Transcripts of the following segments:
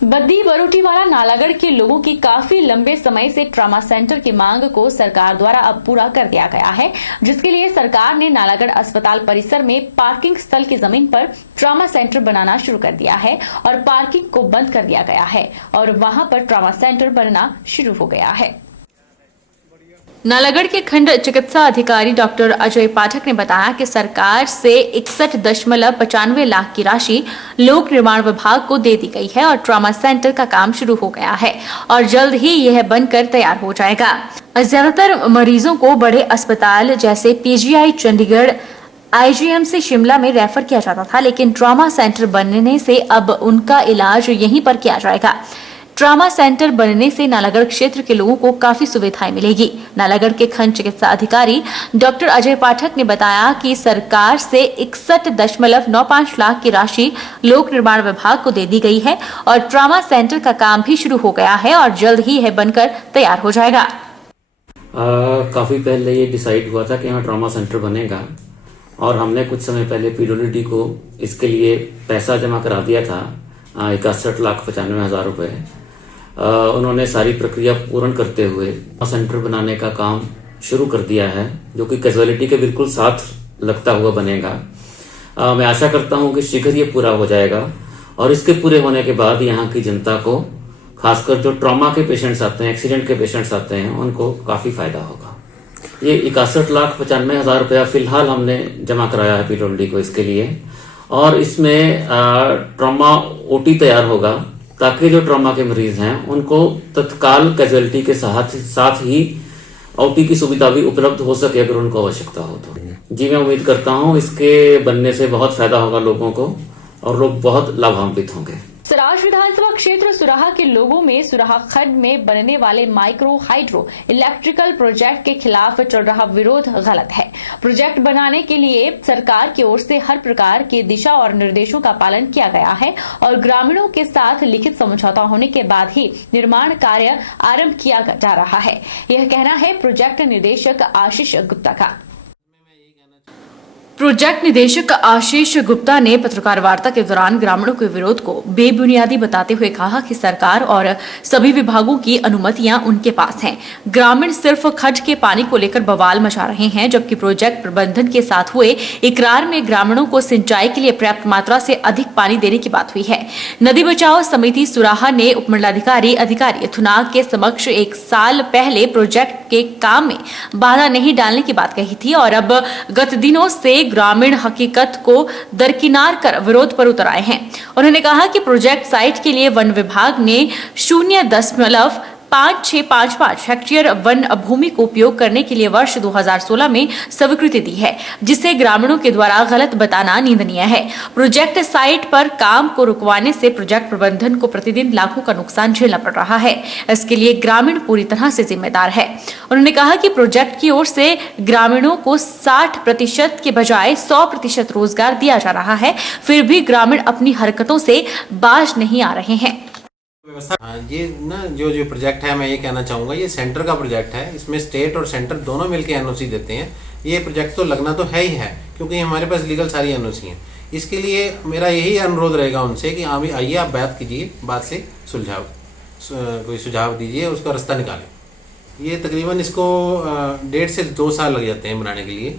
बद्दी बरोटीवाला नालागढ़ के लोगों की काफी लंबे समय से ट्रॉमा सेंटर की मांग को सरकार द्वारा अब पूरा कर दिया गया है, जिसके लिए सरकार ने नालागढ़ अस्पताल परिसर में पार्किंग स्थल की जमीन पर ट्रॉमा सेंटर बनाना शुरू कर दिया है और पार्किंग को बंद कर दिया गया है और वहां पर ट्रॉमा सेंटर बनना शुरू हो गया है। नालागढ़ के खंड चिकित्सा अधिकारी डॉक्टर अजय पाठक ने बताया कि सरकार से 61.95 लाख की राशि लोक निर्माण विभाग को दे दी गई है और ट्रॉमा सेंटर का काम शुरू हो गया है और जल्द ही यह बनकर तैयार हो जाएगा। ज्यादातर मरीजों को बड़े अस्पताल जैसे पीजीआई चंडीगढ़, आईजीएमसी शिमला में रेफर किया जाता था, लेकिन ट्रॉमा सेंटर बनने से अब उनका इलाज यहीं पर किया जाएगा। ट्रॉमा सेंटर बनने से नालागढ़ क्षेत्र के लोगों को काफी सुविधाएं मिलेगी। नालागढ़ के खंड चिकित्सा अधिकारी डॉक्टर अजय पाठक ने बताया कि सरकार से 61.95 लाख की राशि लोक निर्माण विभाग को दे दी गई है और ट्रॉमा सेंटर का काम भी शुरू हो गया है और जल्द ही यह बनकर तैयार हो जाएगा। काफी पहले ये डिसाइड हुआ था कि यहाँ ट्रॉमा सेंटर बनेगा और हमने कुछ समय पहले पीडब्ल्यूडी को इसके लिए पैसा जमा करा दिया था 61,95,000 रुपए। उन्होंने सारी प्रक्रिया पूर्ण करते हुए सेंटर बनाने का काम शुरू कर दिया है, जो कि कैजुअलिटी के बिल्कुल साथ लगता हुआ बनेगा। मैं आशा करता हूं कि शीघ्र ये पूरा हो जाएगा और इसके पूरे होने के बाद यहाँ की जनता को, खासकर जो ट्रॉमा के पेशेंट्स आते हैं, एक्सीडेंट के पेशेंट्स आते हैं, उनको काफी फायदा होगा। ये 61,95,000 रुपया फिलहाल हमने जमा कराया है पीडब्ल्यूडी को इसके लिए और इसमें ट्रॉमा ओटी तैयार होगा ताकि जो ट्रॉमा के मरीज हैं उनको तत्काल कैजुअलिटी के साथ ही ओटी की सुविधा भी उपलब्ध हो सके अगर उनको आवश्यकता हो तो। जी, मैं उम्मीद करता हूं इसके बनने से बहुत फायदा होगा लोगों को और लोग बहुत लाभान्वित होंगे। सराज विधानसभा क्षेत्र सुराहा के लोगों में सुराहा खंड में बनने वाले माइक्रो हाइड्रो इलेक्ट्रिकल प्रोजेक्ट के खिलाफ चल रहा विरोध गलत है। प्रोजेक्ट बनाने के लिए सरकार की ओर से हर प्रकार के दिशा और निर्देशों का पालन किया गया है और ग्रामीणों के साथ लिखित समझौता होने के बाद ही निर्माण कार्य आरंभ किया जा रहा है। यह कहना है प्रोजेक्ट निदेशक आशीष गुप्ता का। प्रोजेक्ट निदेशक आशीष गुप्ता ने पत्रकार वार्ता के दौरान ग्रामीणों के विरोध को बेबुनियादी बताते हुए कहा कि सरकार और सभी विभागों की अनुमतियां उनके पास हैं। ग्रामीण सिर्फ खड्ड के पानी को लेकर बवाल मचा रहे हैं, जबकि प्रोजेक्ट प्रबंधन के साथ हुए इकरार में ग्रामीणों को सिंचाई के लिए पर्याप्त मात्रा से अधिक पानी देने की बात हुई है। नदी बचाओ समिति सुराहा ने उपमंडलाधिकारी अधिकारी थुनाग के समक्ष 1 साल पहले प्रोजेक्ट के काम में बाधा नहीं डालने की बात कही थी और अब गत दिनों से ग्रामीण हकीकत को दरकिनार कर विरोध पर उतर आए हैं। उन्होंने कहा कि प्रोजेक्ट साइट के लिए वन विभाग ने 0.5655 हेक्टेयर वन भूमि को उपयोग करने के लिए वर्ष 2016 में स्वीकृति दी है, जिसे ग्रामीणों के द्वारा गलत बताना निंदनीय है। प्रोजेक्ट साइट पर काम को रुकवाने से प्रोजेक्ट प्रबंधन को प्रतिदिन लाखों का नुकसान झेलना पड़ रहा है। इसके लिए ग्रामीण पूरी तरह से जिम्मेदार है। उन्होंने कहा कि प्रोजेक्ट की ओर से ग्रामीणों को 60% के बजाय 100% रोजगार दिया जा रहा है, फिर भी ग्रामीण अपनी हरकतों से बाज नहीं आ रहे हैं। ये ना जो प्रोजेक्ट है, मैं ये कहना चाहूँगा, ये सेंटर का प्रोजेक्ट है। इसमें स्टेट और सेंटर दोनों मिलकर एनओसी देते हैं। ये प्रोजेक्ट तो लगना तो है ही है, क्योंकि हमारे पास लीगल सारी एनओसी हैं। इसके लिए मेरा यही अनुरोध रहेगा उनसे कि आइए आप बात कीजिए, बात से सुलझाव कोई सुझाव दीजिए, उसका रास्ता निकालें। ये तकरीबन इसको 1.5 से 2 साल लग जाते हैं बनाने के लिए,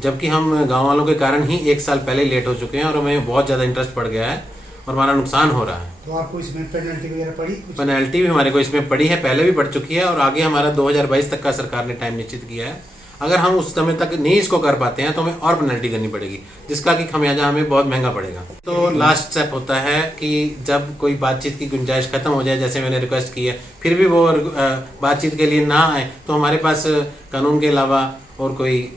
जबकि हम गाँव वालों के कारण ही 1 साल पहले लेट हो चुके हैं और हमें बहुत ज़्यादा इंटरेस्ट पड़ गया है और हमारा नुकसान हो रहा है। तो आपको इसमें पेनल्टी वगैरह पड़ी? पेनल्टी भी हमारे को इसमें पड़ी है, पहले भी पड़ चुकी है और आगे हमारा 2022 तक का सरकार ने टाइम निश्चित किया है। अगर हम उस समय तक नहीं इसको कर पाते हैं तो हमें और पेनल्टी देनी पड़ेगी, जिसका कि खमियाजा हमें बहुत महंगा पड़ेगा। तो लास्ट स्टेप होता है कि जब कोई बातचीत की गुंजाइश खत्म हो जाए, जैसे मैंने रिक्वेस्ट की है, फिर भी वो बातचीत के लिए ना आए, तो हमारे पास कानून के अलावा और कोई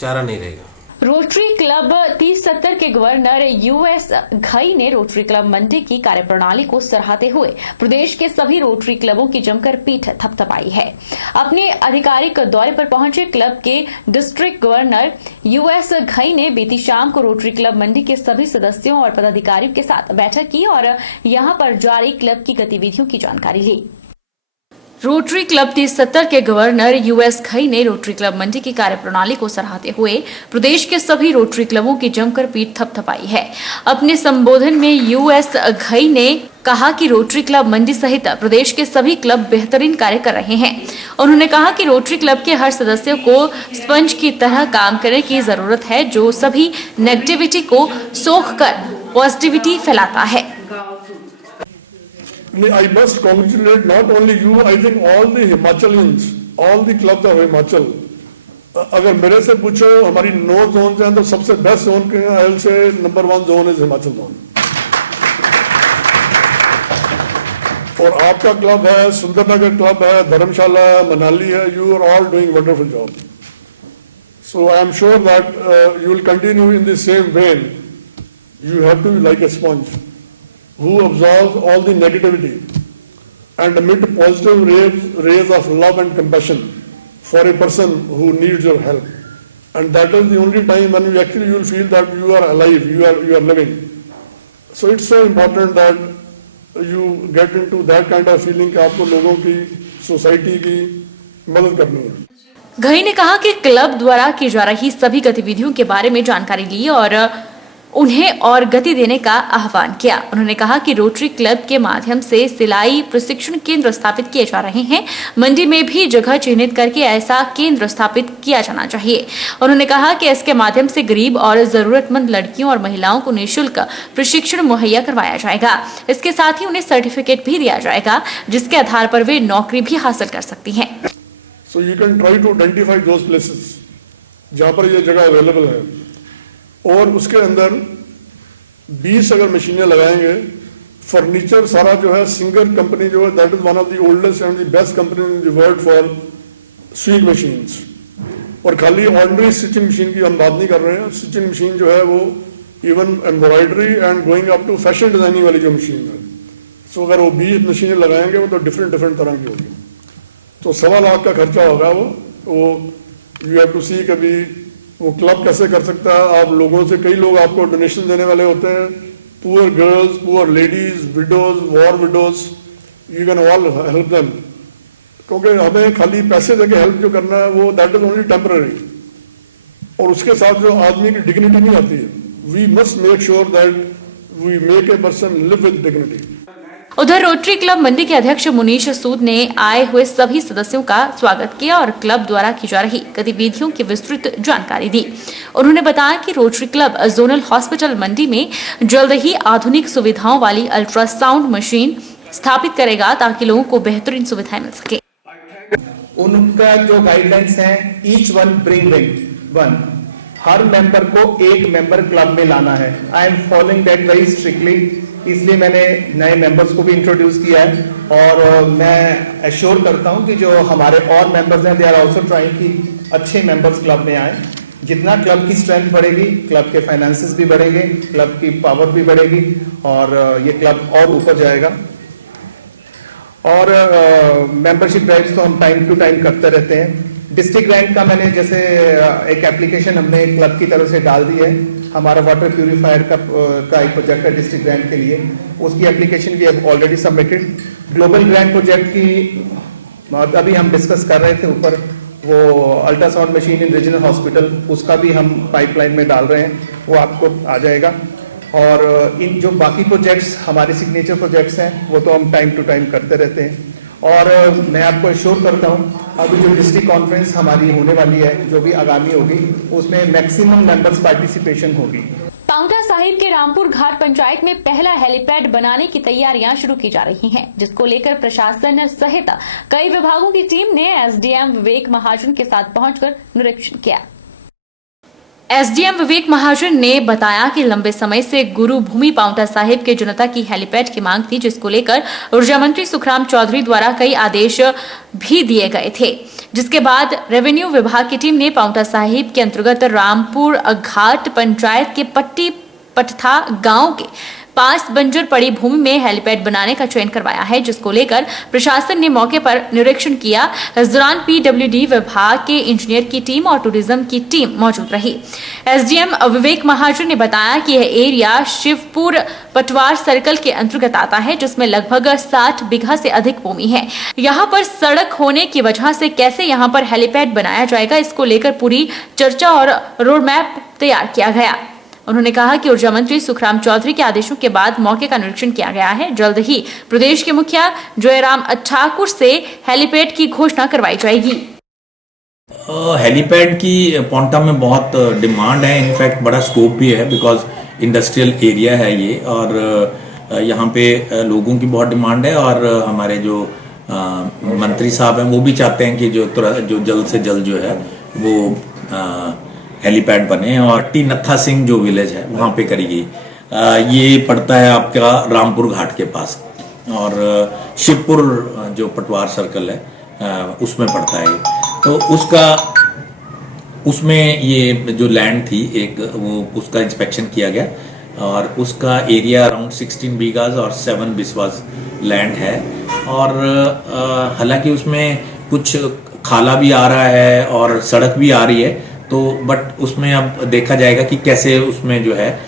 चारा नहीं रहेगा। रोटरी क्लब 3070 के गवर्नर यूएस घई ने रोटरी क्लब मंडी की कार्यप्रणाली को सराहते हुए प्रदेश के सभी रोटरी क्लबों की जमकर पीठ थपथपाई है। अपने आधिकारिक दौरे पर पहुंचे क्लब के डिस्ट्रिक्ट गवर्नर यूएस घई ने बीती शाम को रोटरी क्लब मंडी के सभी सदस्यों और पदाधिकारियों के साथ बैठक की और यहां पर जारी क्लब की गतिविधियों की जानकारी ली। रोटरी क्लब 3070 के गवर्नर यूएस घई ने रोटरी क्लब मंडी की कार्यप्रणाली को सराहते हुए प्रदेश के सभी रोटरी क्लबों की जमकर पीठ थपथपाई है। अपने संबोधन में यूएस घई ने कहा कि रोटरी क्लब मंडी सहित प्रदेश के सभी क्लब बेहतरीन कार्य कर रहे हैं। उन्होंने कहा कि रोटरी क्लब के हर सदस्य को स्पंज की तरह काम करने की जरूरत है, जो सभी नेगेटिविटी को सोख कर पॉजिटिविटी फैलाता है। I must congratulate not only you, I think all the Himachalians, all the clubs of Himachal. अगर मेरे से पूछो हमारी 9 जोन हैं तो सबसे बेस्ट जोन के आई से number 1 zone is Himachal zone. और आपका क्लब है, सुंदरनगर क्लब है, धर्मशाला है, मनाली है, you are all doing wonderful job. So I am sure that you will continue in the same vein. You have to be like a sponge who absorbs all the negativity and emit positive rays of love and compassion for a person who needs your help. And that is the only time when you will feel that you are alive, you are living. So it's so important that you get into that kind of feeling कि आपको लोगों की, society की मदद करनी है। घई ने कहा कि क्लब द्वारा की जा रही सभी गतिविधियों के बारे में जानकारी ली और उन्हें और गति देने का आह्वान किया। उन्होंने कहा कि रोटरी क्लब के माध्यम से सिलाई प्रशिक्षण केंद्र स्थापित किए जा रहे हैं। मंडी में भी जगह चिन्हित करके ऐसा केंद्र स्थापित किया जाना चाहिए। उन्होंने कहा कि इसके माध्यम से गरीब और जरूरतमंद लड़कियों और महिलाओं को निःशुल्क प्रशिक्षण मुहैया करवाया जाएगा। इसके साथ ही उन्हें सर्टिफिकेट भी दिया जाएगा, जिसके आधार पर वे नौकरी भी हासिल कर सकती हैं। So you can try to identify those places जहाँ पर ये जगह अवेलेबल है और उसके अंदर 20 अगर मशीनें लगाएंगे। फर्नीचर सारा जो है सिंगर कंपनी जो है that is one of the oldest and the best company in the world for swing machines. और खाली ऑर्डिनरी स्टिचिंग मशीन की हम बात नहीं कर रहे हैं। स्टिचिंग मशीन जो है वो even embroidery and going up to fashion designing वाली जो मशीन है, सो अगर वो 20 मशीनें लगाएंगे वो तो डिफरेंट तरह की होगी। तो 1.25 लाख का खर्चा होगा वो यू हैव टू सी कभी वो क्लब कैसे कर सकता है। आप लोगों से, कई लोग आपको डोनेशन देने वाले होते हैं, poor girls, poor ladies, widows, war widows, you can all help them. क्योंकि हमें खाली पैसे देके हेल्प जो करना है वो दैट इज ओनली टेम्पररी, और उसके साथ जो आदमी की डिग्निटी नहीं आती है। We must make sure that we make a person live with dignity. उधर रोटरी क्लब मंडी के अध्यक्ष मुनीश सूद ने आए हुए सभी सदस्यों का स्वागत किया और क्लब द्वारा की जा रही गतिविधियों की विस्तृत जानकारी दी। उन्होंने बताया कि रोटरी क्लब जोनल हॉस्पिटल मंडी में जल्द ही आधुनिक सुविधाओं वाली अल्ट्रासाउंड मशीन स्थापित करेगा ताकि लोगों को बेहतरीन सुविधाएं मिल सके। उनका जो गाइडलाइंस है, ईच वन ब्रिंग वन, हर मेंबर को एक मेंबर क्लब में लाना है। I am following that very strictly, इसलिए मैंने नए मेंबर्स को भी इंट्रोड्यूस किया है और मैं एश्योर करता हूं कि जो हमारे और मेंबर्स हैं दे आर आल्सो ट्राइंग कि अच्छे मेंबर्स क्लब में आए। जितना क्लब की स्ट्रेंथ बढ़ेगी, क्लब के फाइनेंसेस भी बढ़ेंगे, क्लब की पावर भी बढ़ेगी और ये क्लब और ऊपर जाएगा। और मेंबरशिप ड्राइव्स तो हम टाइम टू टाइम करते रहते हैं। डिस्ट्रिक्ट रैंक का मैंने जैसे एक एप्लीकेशन हमने क्लब की तरफ से डाल दी है। हमारा वाटर प्यूरिफायर का एक प्रोजेक्ट है डिस्ट्रिक्ट ग्रांट के लिए, उसकी एप्लीकेशन भी अब already submitted. Global grant project की अभी हम डिस्कस कर रहे थे ऊपर, वो अल्ट्रासाउंड मशीन इन रीजनल हॉस्पिटल, उसका भी हम पाइपलाइन में डाल रहे हैं, वो आपको आ जाएगा। और इन जो बाकी प्रोजेक्ट्स हमारे सिग्नेचर प्रोजेक्ट्स हैं वो तो हम टाइम टू टाइम करते रहते हैं। और मैं आपको एश्योर करता हूँ अभी जो डिस्ट्रिक्ट कॉन्फ्रेंस हमारी होने वाली है, जो भी आगामी होगी, उसमें मैक्सिमम मेंबर्स पार्टिसिपेशन होगी। पांवटा साहिब के रामपुर घाट पंचायत में पहला हेलीपैड बनाने की तैयारियां शुरू की जा रही हैं, जिसको लेकर प्रशासन सहित कई विभागों की टीम ने एसडीएम विवेक महाजन के साथ पहुंचकर निरीक्षण किया। एसडीएम विवेक महाजन ने बताया कि लंबे समय से गुरु भूमि पांवटा साहिब के जनता की हेलीपैड की मांग थी, जिसको लेकर ऊर्जा मंत्री सुखराम चौधरी द्वारा कई आदेश भी दिए गए थे, जिसके बाद रेवेन्यू विभाग की टीम ने पांवटा साहिब के अंतर्गत रामपुर घाट पंचायत के पट्टी पटथा गांव के पास बंजर पड़ी भूमि में हेलीपैड बनाने का चयन करवाया है, जिसको लेकर प्रशासन ने मौके पर निरीक्षण किया। इस दौरान पीडब्ल्यूडी विभाग के इंजीनियर की टीम और टूरिज्म की टीम मौजूद रही। एसडीएम विवेक महाजन ने बताया कि यह एरिया शिवपुर पटवार सर्कल के अंतर्गत आता है, जिसमें लगभग 60 बीघा से अधिक भूमि है। यहाँ पर सड़क होने की वजह से कैसे यहाँ पर हेलीपैड बनाया जाएगा, इसको लेकर पूरी चर्चा और रोड मैप तैयार किया गया। उन्होंने कहा कि ऊर्जा मंत्री सुखराम चौधरी के आदेशों के बाद मौके का निरीक्षण किया गया है। जल्द ही प्रदेश के मुखिया जयराम ठाकुर से हेलीपैड की घोषणा करवाई जाएगी। हेलीपैड की पॉन्टा में बहुत डिमांड है, इनफैक्ट बड़ा स्कोप भी है, बिकॉज इंडस्ट्रियल एरिया है ये, और यहाँ पे लोगों की बहुत डिमांड है। और हमारे जो मंत्री साहब हैं वो भी चाहते हैं कि जो जल्द से जल्द जो है वो हेलीपैड बने। और टी नत्था सिंह जो विलेज है वहाँ पे करी गई। ये पड़ता है आपका रामपुर घाट के पास, और शिवपुर जो पटवार सर्कल है उसमें पड़ता है। तो उसमें ये जो लैंड थी एक, वो उसका इंस्पेक्शन किया गया और उसका एरिया अराउंड 16 बीघाज और 7 बिस्वास लैंड है। और हालांकि उसमें कुछ खाला भी आ रहा है और सड़क भी आ रही है, तो बट उसमें अब देखा जाएगा कि कैसे उसमें जो है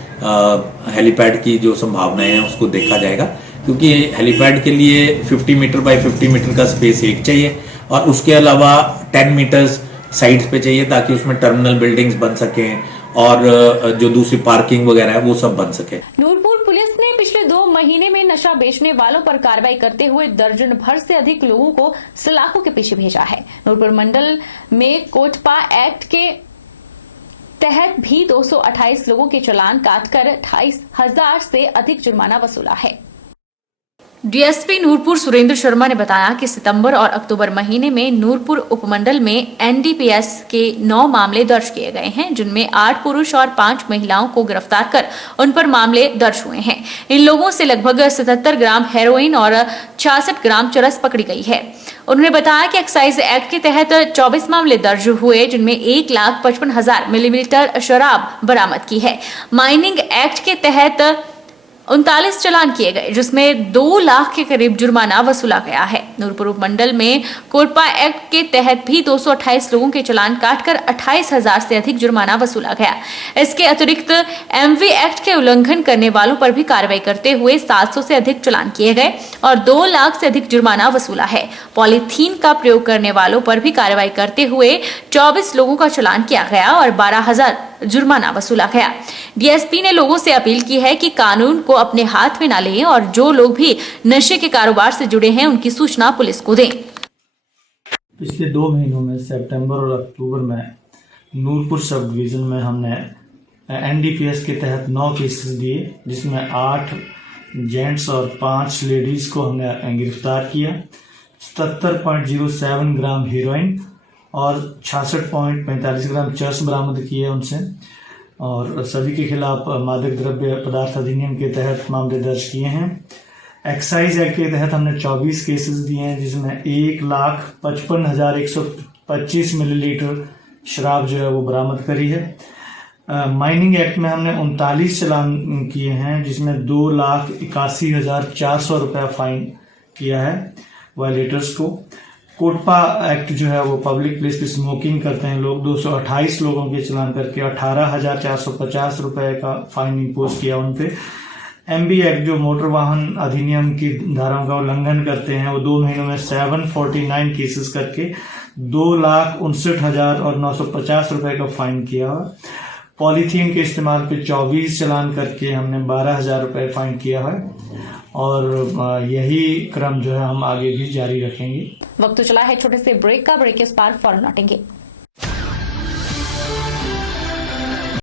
हेलीपैड की जो संभावनाएं हैं उसको देखा जाएगा, क्योंकि हेलीपैड के लिए 50 मीटर बाय 50 मीटर का स्पेस एक चाहिए और उसके अलावा 10 मीटर्स साइड्स पे चाहिए, ताकि उसमें टर्मिनल बिल्डिंग्स बन सकें और जो दूसरी पार्किंग वगैरह है वो सब बन सके। नूरपुर पुलिस ने पिछले 2 महीने में नशा बेचने वालों पर कार्रवाई करते हुए दर्जन भर से अधिक लोगों को सलाखों के पीछे भेजा है। नूरपुर मंडल में कोटपा एक्ट के तहत भी 228 लोगों के चालान काटकर 28,000 से अधिक जुर्माना वसूला है। डीएसपी नूरपुर सुरेंद्र शर्मा ने बताया कि सितंबर और अक्टूबर महीने में नूरपुर उपमंडल में एनडीपीएस के 9 मामले दर्ज किए गए हैं, जिनमें 8 पुरुष और 5 महिलाओं को गिरफ्तार कर उन पर मामले दर्ज हुए हैं। इन लोगों से लगभग 77 ग्राम हेरोइन और 66 ग्राम चरस पकड़ी गई है। उन्होंने बताया कि एक्साइज एक्ट के तहत 24 मामले दर्ज हुए, जिनमें 1,55,000 मिलीलीटर शराब बरामद की है। माइनिंग एक्ट के तहत 39 चालान किए गए, जिसमें 2 लाख के करीब जुर्माना वसूला गया है। नूरपुर उपमंडल में कोटपा एक्ट के तहत भी 228 लोगों के चालान काटकर 28,000 से अधिक जुर्माना वसूला गया। इसके अतिरिक्त एमवी एक्ट के उल्लंघन करने वालों पर भी कार्रवाई करते हुए 700 से अधिक चालान किए गए और 2 लाख से अधिक जुर्माना वसूला है। पॉलीथीन का प्रयोग करने वालों पर भी कार्रवाई करते हुए 24 लोगों का चालान किया गया और 12,000 जुर्माना वसूला गया। डीएसपी ने लोगों से अपील की है कि कानून को अपने हाथ में न लें और जो लोग भी नशे के कारोबार से जुड़े हैं उनकी सूचना पुलिस को दें। पिछले 2 महीनों में सितंबर और अक्टूबर में नूरपुर सब डिवीजन में हमने एनडीपीएस के तहत 9 केसेस दिए, जिसमें 8 जेंट्स और 5 लेडीज को हमने गिरफ्तार किया। 77.07 ग्राम हीरोइन और 66.45 ग्राम चरस बरामद किए उनसे, और सभी के खिलाफ मादक द्रव्य पदार्थ अधिनियम के तहत मामले दर्ज किए हैं। एक्साइज एक्ट के तहत हमने 24 केसेस दिए हैं, जिसमें 1,55,125 मिलीलीटर शराब जो है वो बरामद करी है। माइनिंग एक्ट में हमने 39 चालान किए हैं, जिसमें 2,81,400 रुपया फाइन किया है वायलेटर्स को। कोटपा एक्ट जो है वो पब्लिक प्लेस पे स्मोकिंग करते हैं लोग, 228 लोगों के चालान करके 18,450 रुपए का फाइन इम्पोज किया उन पे। एमबी एक्ट जो मोटर वाहन अधिनियम की धाराओं का उल्लंघन करते हैं, वो 2 महीनों में 749 केसेस करके 2,59,950 रुपए का फाइन किया। पॉलीथीन के इस्तेमाल पे 24 चालान करके हमने 12,000 रुपए फाइन किया है, और यही क्रम जो है हम आगे भी जारी रखेंगे। वक्त तो चला है छोटे से ब्रेक का, ब्रेक के उस पार फौरन लौटेंगे।